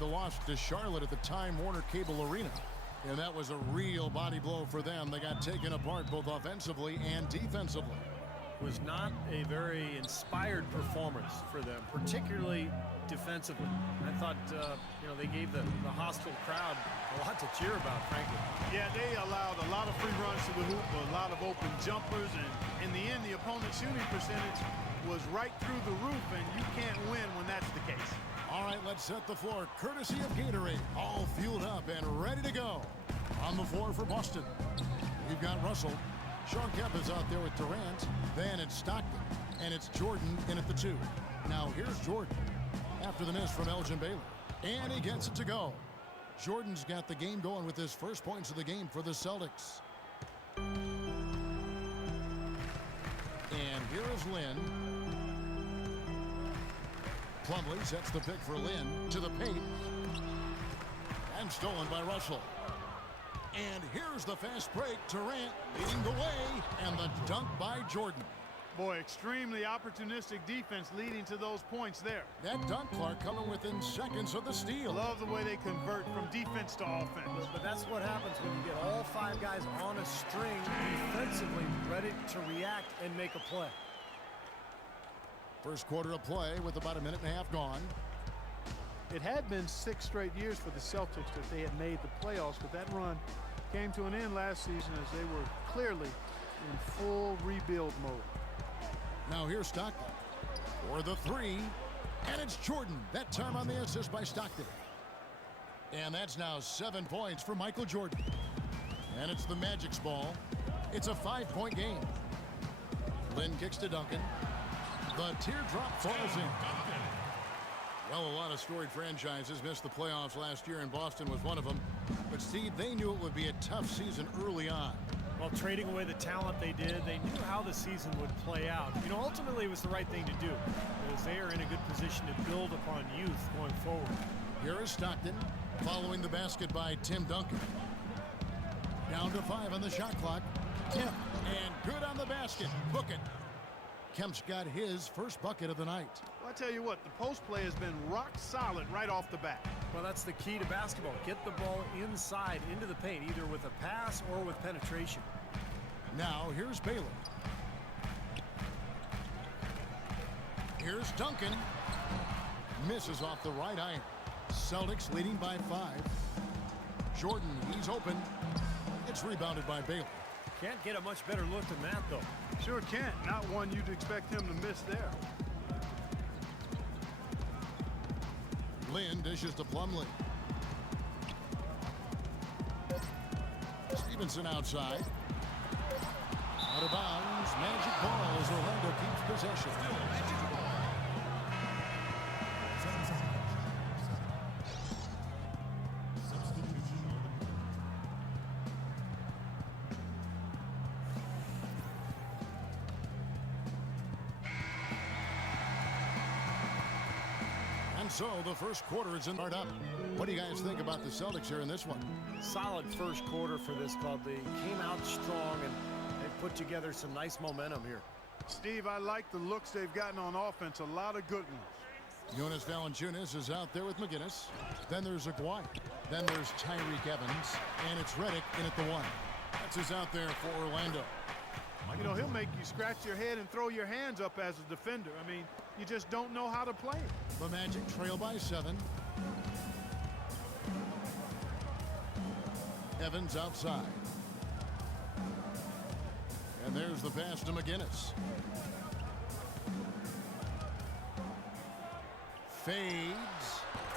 the loss to Charlotte at the Time Warner Cable Arena. And that was a real body blow for them. They got taken apart both offensively and defensively. Was not a very inspired performance for them, particularly defensively. I thought, they gave the hostile crowd a lot to cheer about, frankly. Yeah, they allowed a lot of free runs to the hoop, a lot of open jumpers, and in the end, the opponent's shooting percentage was right through the roof, and you can't win when that's the case. All right, let's set the floor. Courtesy of Gatorade, all fueled up and ready to go. On the floor for Boston, we've got Russell. Sean Kemp is out there with Durant. Then it's Stockton, and it's Jordan in at the 2. Now here's Jordan after the miss from Elgin Baylor. And he gets it to go. Jordan's got the game going with his first points of the game for the Celtics. And here is Lynn. Plumlee sets the pick for Lynn to the paint. And stolen by Russell. And here's the fast break. Durant leading the way. And the dunk by Jordan. Boy, extremely opportunistic defense leading to those points there. That dunk, Clark, coming within seconds of the steal. Love the way they convert from defense to offense. But that's what happens when you get all 5 guys on a string defensively ready to react and make a play. First quarter of play with about a minute and a half gone. It had been 6 straight years for the Celtics that they had made the playoffs, but that run came to an end last season as they were clearly in full rebuild mode. Now here's Stockton for the 3, and it's Jordan, that time on the assist by Stockton. And that's now 7 points for Michael Jordan. And it's the Magic's ball. It's a 5-point game. Lynn kicks to Duncan. The teardrop falls in. Well, a lot of storied franchises missed the playoffs last year, and Boston was one of them. But, Steve, they knew it would be a tough season early on. Well, trading away the talent they did, they knew how the season would play out. Ultimately it was the right thing to do because they are in a good position to build upon youth going forward. Here is Stockton following the basket by Tim Duncan. Down to 5 on the shot clock. Kemp, and good on the basket. Book it. Kemp's got his first bucket of the night. Well, I tell you what, the post play has been rock solid right off the bat. Well, that's the key to basketball. Get the ball inside into the paint, either with a pass or with penetration. Now, here's Baylor. Here's Duncan. Misses off the right iron. Celtics leading by 5. Jordan, he's open. It's rebounded by Baylor. Can't get a much better look than that, though. Sure can't. Not one you'd expect him to miss there. Lynn dishes to Plumlee. Stevenson outside. Out of bounds. Magic ball as Orlando keeps possession. So the first quarter is in start up. What do you guys think about the Celtics here in this one? Solid first quarter for this club. They came out strong and they put together some nice momentum here. Steve, I like the looks they've gotten on offense. A lot of good ones. Jonas Valanciunas is out there with McGinnis. Then there's Aguirre. Then there's Tyreke Evans. And it's Redick in at the 1. That's who's out there for Orlando. He'll make you scratch your head and throw your hands up as a defender. I mean, you just don't know how to play it. The Magic trail by 7. Evans outside. And there's the pass to McGinnis. Fades.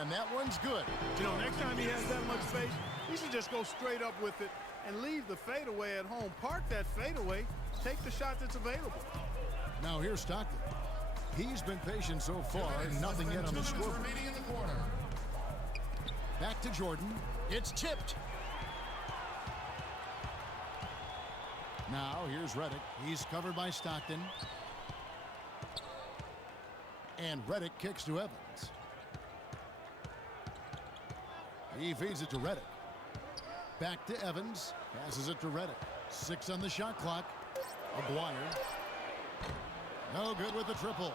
And that one's good. Next time he has that much space, he should just go straight up with it and leave the fadeaway at home. Park that fadeaway. Take the shot that's available. Now here's Stockton. He's been patient so far, nothing yet on the scoreboard. Back to Jordan. It's tipped. Now here's Redick. He's covered by Stockton. And Redick kicks to Evans. He feeds it to Redick. Back to Evans. Passes it to Redick. 6 on the shot clock. Aguirre. No good with the triple.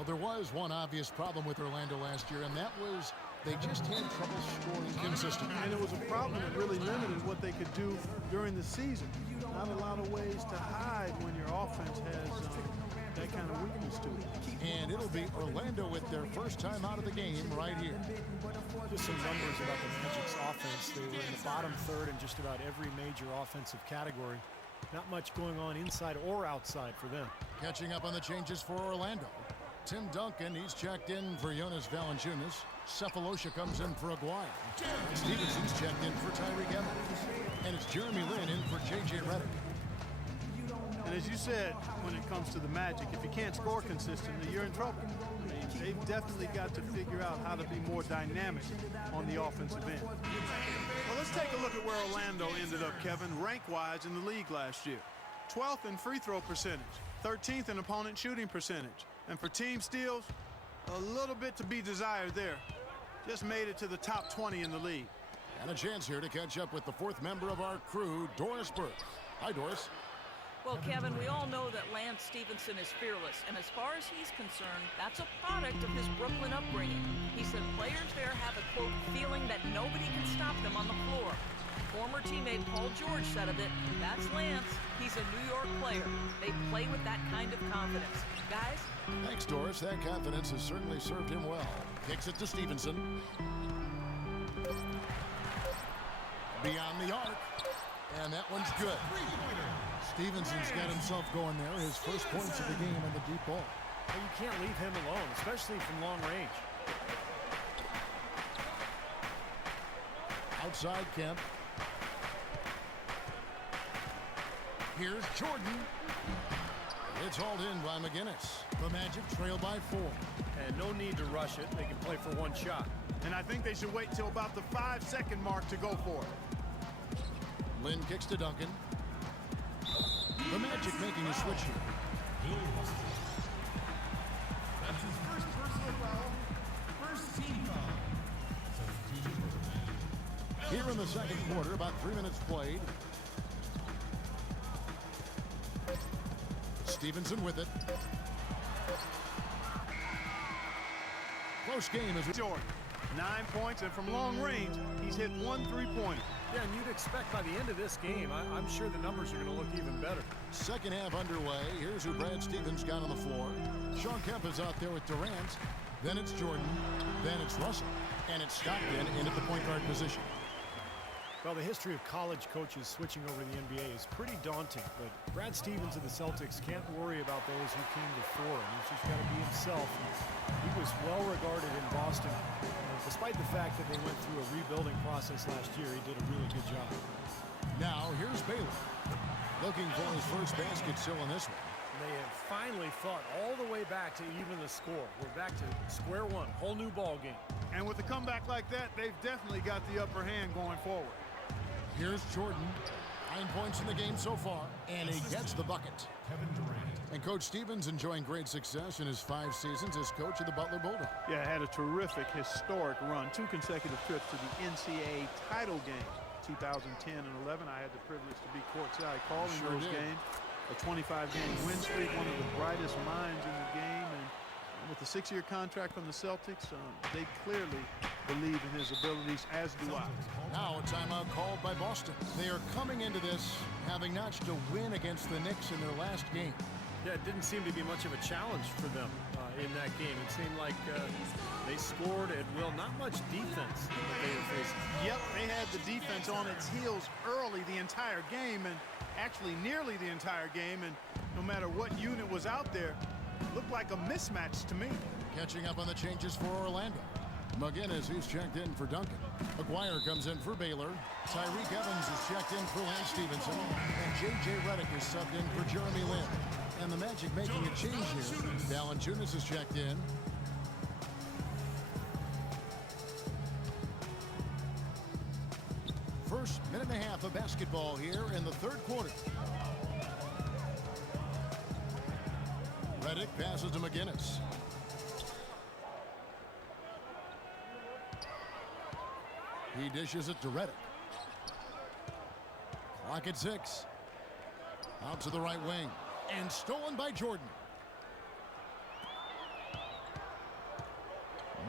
Well, there was one obvious problem with Orlando last year, and that was they just had trouble scoring consistently. And it was a problem that really limited what they could do during the season. Not a lot of ways to hide when your offense has that kind of weakness to it. And it'll be Orlando with their first time out of the game right here. Just some numbers about the Magic's offense. They were in the bottom third in just about every major offensive category. Not much going on inside or outside for them. Catching up on the changes for Orlando. Tim Duncan, he's checked in for Jonas Valanciunas. Cephalosha comes in for Aguirre. Stevenson's checked in for Tyreek Evans. And it's Jeremy Lin in for J.J. Redick. And as you said, when it comes to the Magic, if you can't score consistently, you're in trouble. I mean, they've definitely got to figure out how to be more dynamic on the offensive end. Well, let's take a look at where Orlando ended up, Kevin, rank-wise in the league last year. 12th in free throw percentage, 13th in opponent shooting percentage. And for team steals, a little bit to be desired there. Just made it to the top 20 in the league. And a chance here to catch up with the fourth member of our crew, Doris Burke. Hi, Doris. Well, Kevin, we all know that Lance Stevenson is fearless, and as far as he's concerned, that's a product of his Brooklyn upbringing. He said players there have a, quote, feeling that nobody can stop them on the floor. Former teammate Paul George said of it, that's Lance. He's a New York player. They play with that kind of confidence. Guys? Thanks, Doris. That confidence has certainly served him well. Kicks it to Stevenson. Beyond the arc. And that one's good. Stevenson's got himself going there. His first points of the game on the deep ball. Well, you can't leave him alone, especially from long range. Outside Kemp. Here's Jordan. It's hauled in by McGinnis. The Magic trail by 4. And no need to rush it. They can play for one shot. And I think they should wait till about the 5-second mark to go for it. Lynn kicks to Duncan. The Magic making a switch here. That's his first personal foul. First team foul. Here in the second quarter, about 3 minutes played. Stevenson with it. Close game as Jordan, 9 points, and from long range, he's hit 1 3-pointer. Yeah, and you'd expect by the end of this game, I'm sure the numbers are going to look even better. second half underway. Here's who Brad Stevens got on the floor. Sean Kemp is out there with Durant. Then it's Jordan. Then it's Russell. And it's Stockton in at the point guard position. Well, the history of college coaches switching over to the NBA is pretty daunting, but Brad Stevens of the Celtics can't worry about those who came before him. He's just got to be himself. He was well regarded in Boston. Despite the fact that they went through a rebuilding process last year, he did a really good job. Now, here's Baylor. Looking for his first basket still in this one. They have finally fought all the way back to even the score. We're back to square one, whole new ball game. And with a comeback like that, they've definitely got the upper hand going forward. Here's Jordan. 9 points in the game so far, and he gets the bucket. Kevin Durant. And Coach Stevens enjoying great success in his 5 seasons as coach of the Butler Bulldogs. Yeah, had a terrific, historic run. 2 consecutive trips to the NCAA title game. 2010 and 11, I had the privilege to be courtside calling Sure those did. games. A 25-game win streak, one of the brightest minds in the game. And with the 6-year contract from the Celtics, they clearly believe in his abilities, as do I. Now a timeout called by Boston. They are coming into this having notched a win against the Knicks in their last game. Yeah, it didn't seem to be much of a challenge for them in that game. It seemed like they scored at will. Not much defense that they were facing. Yep, they had the defense on its heels early the entire game, and actually nearly the entire game, and no matter what unit was out there, looked like a mismatch to me. Catching up on the changes for Orlando. McGinnis, who's checked in for Duncan. Aguirre comes in for Baylor. Tyreek Evans is checked in for Lance Stevenson. And J.J. Redick is subbed in for Jeremy Lin. And the Magic making a change here. Valanciunas is checked in. First minute and a half of basketball here in the third quarter. Redick passes to McGinnis. He dishes it to Redick. Clock at 6. Out to the right wing. And stolen by Jordan.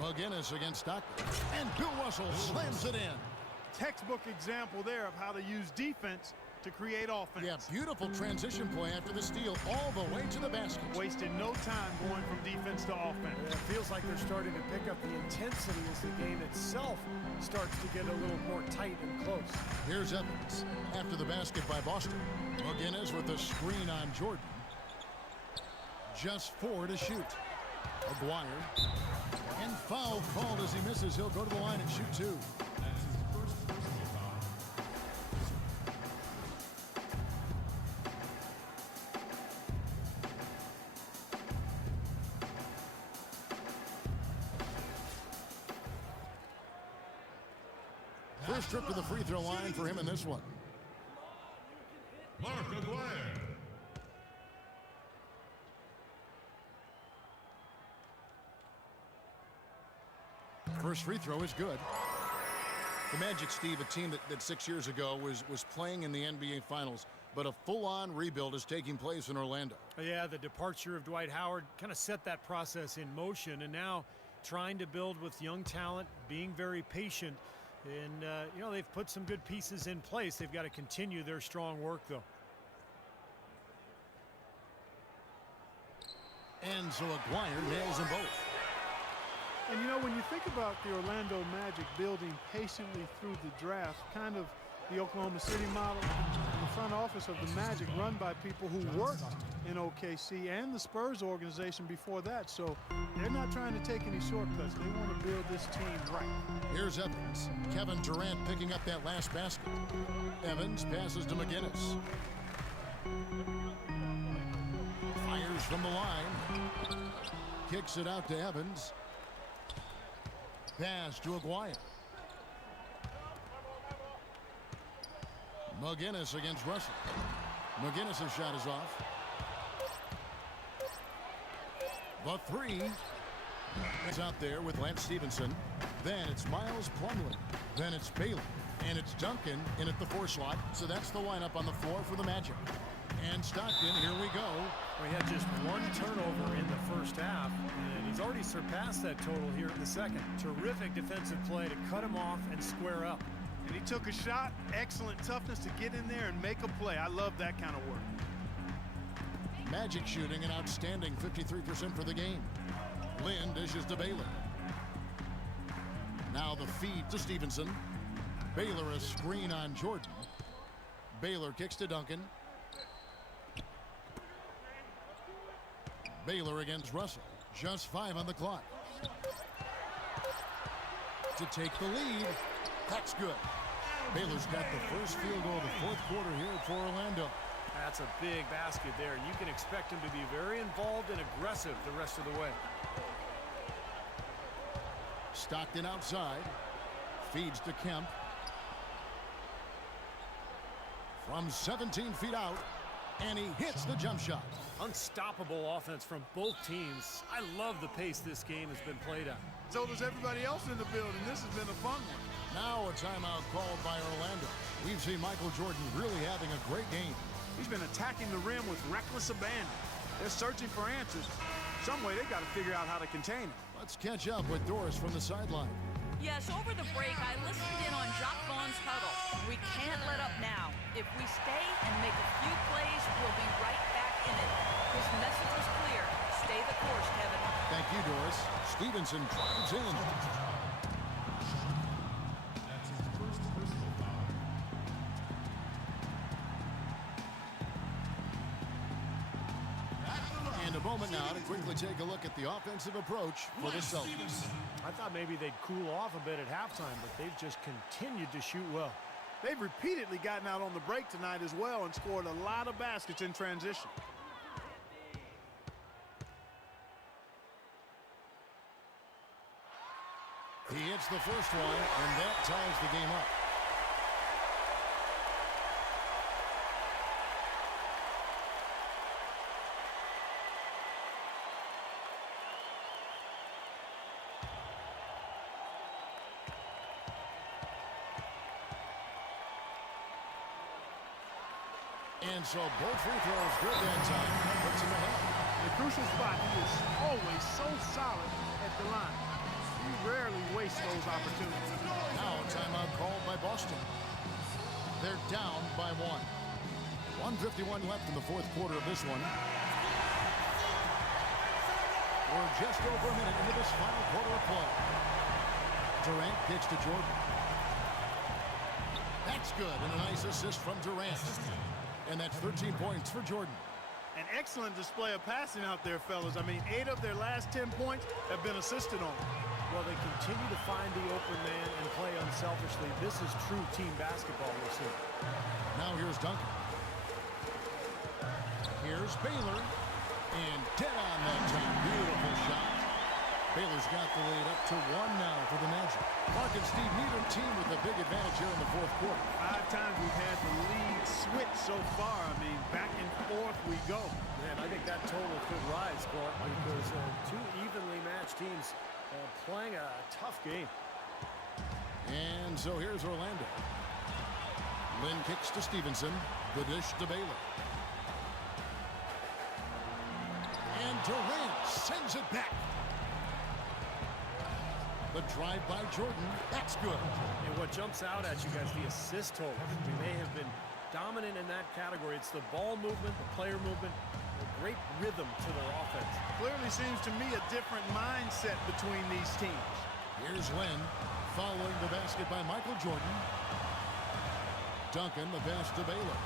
McGinnis against Stockton. And Bill Russell slams it in. Textbook example there of how to use defense to create offense. Yeah, beautiful transition play after the steal all the way to the basket. Wasted no time going from defense to offense. It feels like they're starting to pick up the intensity as the game itself starts to get a little more tight and close. Here's Evans after the basket by Boston. McGinnis with a screen on Jordan. Just 4 to shoot. Aguirre. And foul called as he misses. He'll go to the line and shoot 2. First trip to the free throw line for him in this one. Mark Aguirre. First free throw is good. The Magic, Steve, a team that 6 years ago was playing in the NBA Finals, but a full-on rebuild is taking place in Orlando. Yeah, the departure of Dwight Howard kind of set that process in motion, and now trying to build with young talent, being very patient. And, you know, they've put some good pieces in place. They've got to continue their strong work, though. And so Aguirre nails them both. And, you know, when you think about the Orlando Magic building patiently through the draft, kind of the Oklahoma City model, the front office of the Magic run by people who worked in OKC and the Spurs organization before that. So they're not trying to take any shortcuts. They want to build this team right. Here's Evans. Kevin Durant picking up that last basket. Evans passes to McGinnis. Fires from the line. Kicks it out to Evans. Pass to Aguirre. McGinnis against Russell. McGinnis' shot is off. The 3. It's out there with Lance Stevenson. Then it's Miles Plumlee. Then it's Bailey. And it's Duncan in at the 4 slot. So that's the lineup on the floor for the Magic. And Stockton, here we go. Well, he had just 1 turnover in the first half, and he's already surpassed that total here in the second. Terrific defensive play to cut him off and square up. And he took a shot, excellent toughness to get in there and make a play. I love that kind of work. Magic shooting an outstanding 53% for the game. Lynn dishes to Baylor. Now the feed to Stevenson. Baylor a screen on Jordan. Baylor kicks to Duncan. Baylor against Russell. Just 5 on the clock. To take the lead. That's good. Baylor's got the first field goal of the 4th quarter here for Orlando. That's a big basket there. You can expect him to be very involved and aggressive the rest of the way. Stockton outside. Feeds to Kemp. From 17 feet out. And he hits the jump shot. Unstoppable offense from both teams. I love the pace this game has been played at. So does everybody else in the building. This has been a fun one. Now a timeout called by Orlando. We've seen Michael Jordan really having a great game. He's been attacking the rim with reckless abandon. They're searching for answers. Some way they got to figure out how to contain him. Let's catch up with Doris from the sideline. Yes, over the break, I listened in on Jacques Vaughn's huddle. We can't let up now. If we stay and make a few plays, we'll be right back in it. His message was clear. Stay the course, Kevin. Thank you, Doris. Stevenson drives in. That's his first personal foul. And a moment now to quickly take a look at the offensive approach for the Celtics. I thought maybe they'd cool off a bit at halftime, but they've just continued to shoot well. They've repeatedly gotten out on the break tonight as well and scored a lot of baskets in transition. He hits the first one, and that ties the game up. And so both free throws good that time. That puts him ahead. In a crucial spot, he is always so solid at the line. You rarely waste those opportunities. Now a timeout called by Boston. They're down by 1. 1:51 left in the fourth quarter of this one. We're just over a minute into this final quarter of play. Durant kicks to Jordan. That's good, and a nice assist from Durant. And that's 13 points for Jordan. An excellent display of passing out there, fellas. I mean, 8 of their last 10 points have been assisted on. Well, they continue to find the open man and play unselfishly. This is true team basketball we're seeing. Now here's Duncan. Here's Baylor. And dead on that time. Beautiful shot. Baylor's got the lead up to 1 now for the Magic. Mark and Steve, neither team with a big advantage here in the fourth quarter. 5 times we've had the lead switch so far. I mean, back and forth we go. Man, I think that total could rise, Clark, because two evenly matched teams playing a tough game. And so here's Orlando. Lynn kicks to Stevenson. The dish to Baylor. And Durant sends it back. The drive by Jordan. That's good. And what jumps out at you guys, the assist total. They have been dominant in that category. It's the ball movement, the player movement, a great rhythm to their offense. Clearly seems to me a different mindset between these teams. Here's Lynn following the basket by Michael Jordan. Duncan, the pass to Baylor.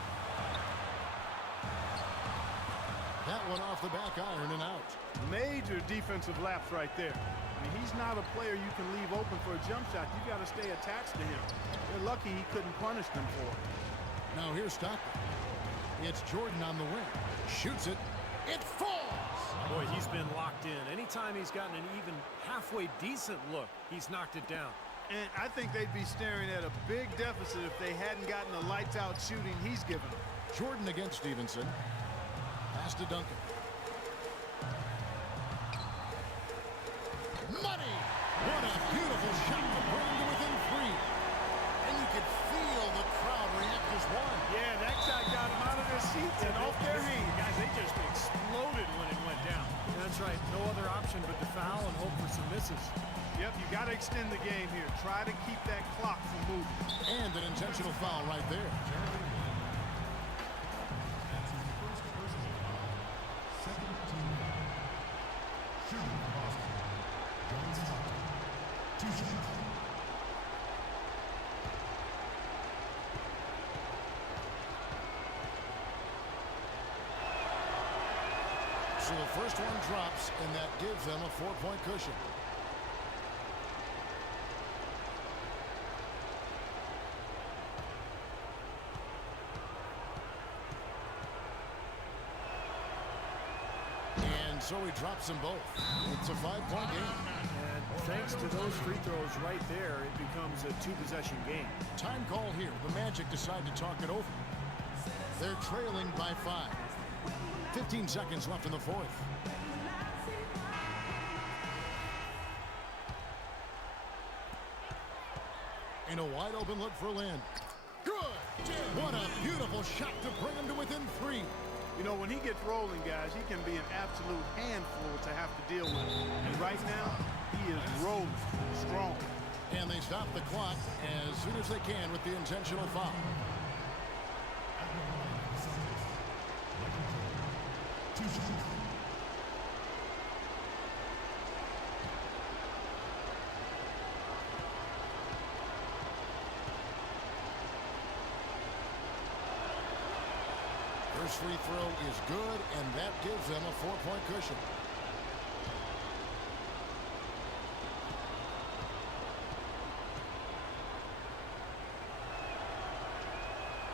That one off the back iron and out. Major defensive lapse right there. I mean, he's not a player you can leave open for a jump shot. You got to stay attached to him. They're lucky he couldn't punish them for it. Now here's Stockton. It's Jordan on the wing. Shoots it. It falls! Boy, he's been locked in. Anytime he's gotten an even halfway decent look, he's knocked it down. And I think they'd be staring at a big deficit if they hadn't gotten the lights-out shooting he's given them. Jordan against Stevenson. Pass to Duncan. Money! What a beautiful shot to bring to within 3. And you could feel the crowd react as one. Yeah, that shot got them out of their seats and off their hands. Guys, they just exploded when it went down. That's right. No other option but to foul and hope for some misses. Yep, you got to extend the game here. Try to keep that clock from moving. And an intentional foul right there. So the first one drops, and that gives them a 4-point cushion. And so he drops them both. It's a 5-point game. And thanks to those free throws right there, it becomes a 2-possession game. Time call here. The Magic decide to talk it over. They're trailing by 5. 15 seconds left in the fourth. In a wide open look for Lynn. Good! What a beautiful shot to bring him to within 3. You know, when he gets rolling, guys, he can be an absolute handful to have to deal with. And right now, he is rolling strong. And they stop the clock as soon as they can with the intentional foul. First free throw is good, and that gives them a 4-point cushion.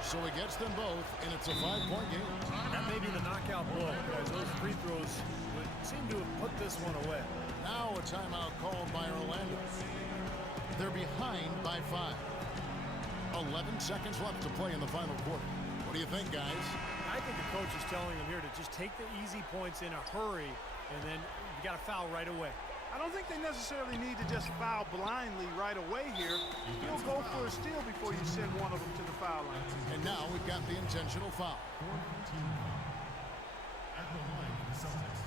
So he gets them both, and it's a 5-point game. That may be the knockout blow, guys. Those free throws would seem to have put this one away. Now a timeout called by Orlando. They're behind by 5. 11 seconds left to play in the final quarter. What do you think, guys? I think the coach is telling them here to just take the easy points in a hurry, and then you got to foul right away. I don't think they necessarily need to just foul blindly right away here. You'll go for a steal before you send one of them to the foul line. And now we've got the intentional foul. At the line for the Celtics,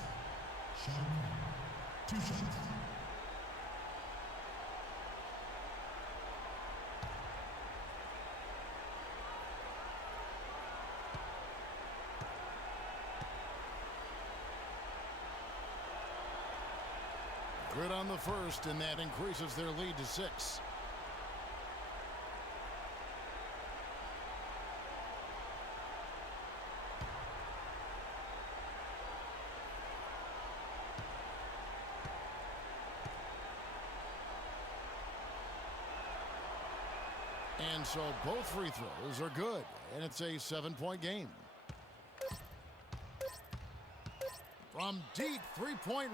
shot 2 shots. Good on the first, and that increases their lead to 6. And so both free throws are good, and it's a 7-point game. From deep three-point